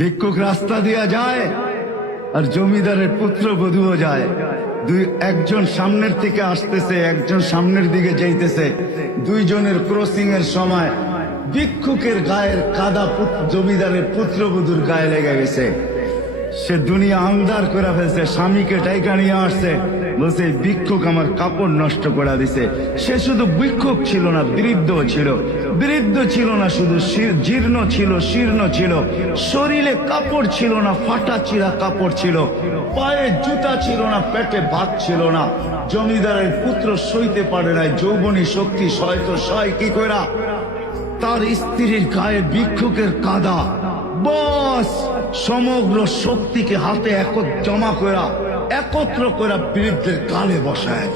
ভিক্ষুক রাস্তা দিয়া যায় আর জমিদারের পুত্রবধূও যায়। একজন সামনের থেকে আসতেছে, একজন সামনের দিকে যাইতেছে। দুইজনের ক্রসিং এর সময় ভিক্ষুকের গায়ের কাদা জমিদারের পুত্রবধূর গায়ে লেগে গেছে। সে দুনিয়া আন্ধার করে ফেলছে, স্বামীকে টাইকা নিয়ে আসছে, বলছে ভিক্ষুক আমার কাপড় নষ্ট করে দিছে। সে শুধু ভিক্ষুক ছিল না, বৃদ্ধ ছিল। বৃদ্ধ ছিল না শুধু, জীর্ণ ছিল, শীর্ণ ছিল, শরীরে কাপড় ছিল না, ফাটা চিরা কাপড় ছিল, পায়ে জুতা ছিল না, পেটে ভাত ছিল না। জমিদারের পুত্র সইতে পারে নাই, যৌবনী শক্তি সয় তো সয় কি কইরা তার স্ত্রীর গায়ে ভিক্ষুকের কাদা, বস সমগ্র শক্তিকে হাতে জমা করা একত্র করে বৃদ্ধের গালে বসায়।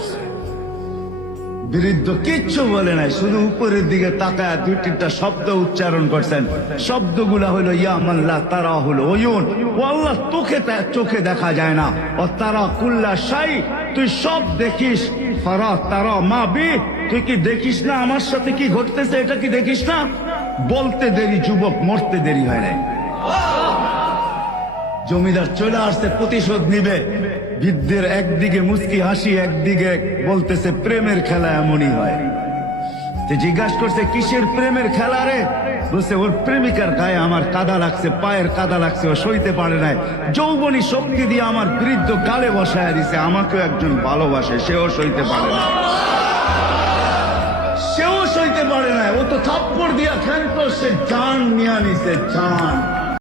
বৃদ্ধ কিচ্ছু বলে নাই, শুধু উপরের দিকে তাকায় দুই তিনটা শব্দ উচ্চারণ করছেন। শব্দগুলা হলো ইয়া মাল্লাহ, তারা হলো ওয়ুন, ও আল্লাহ চোখে দেখা যায় না, ও তারা কুল্লা শাই, তুই সব দেখিস, ফারা তারা মা বি, তুই কি দেখিস না আমার সাথে কি ঘটতেছে, এটা কি দেখিস না? বলতে দেরি যুবক, মরতে দেরি হয় নাই। জমিদার চলে আসছে, প্রতিশোধ নিবে। বৃদ্ধের একদিকে মুস্কি হাসি, একদিকে বলতেছে প্রেমের খেলা এমনই হয়। জিজ্ঞাসা করছে কিসের প্রেমের খেলা রে? বলছে ওর প্রেমিকার গায়ে আমার কাদা লাগছে, পায়ের কাদা লাগছে, ও সইতে পারে নাই, যৌবনী শক্তি দিয়ে আমার বৃদ্ধ গালে বসায় দিছে। আমাকেও একজন ভালোবাসে, সেও সইতে পারে না, সেও সইতে পারে না। ও তো থাপ্পড় দিয়া খেলতো, সে জান নিয়ে নিছে, জান।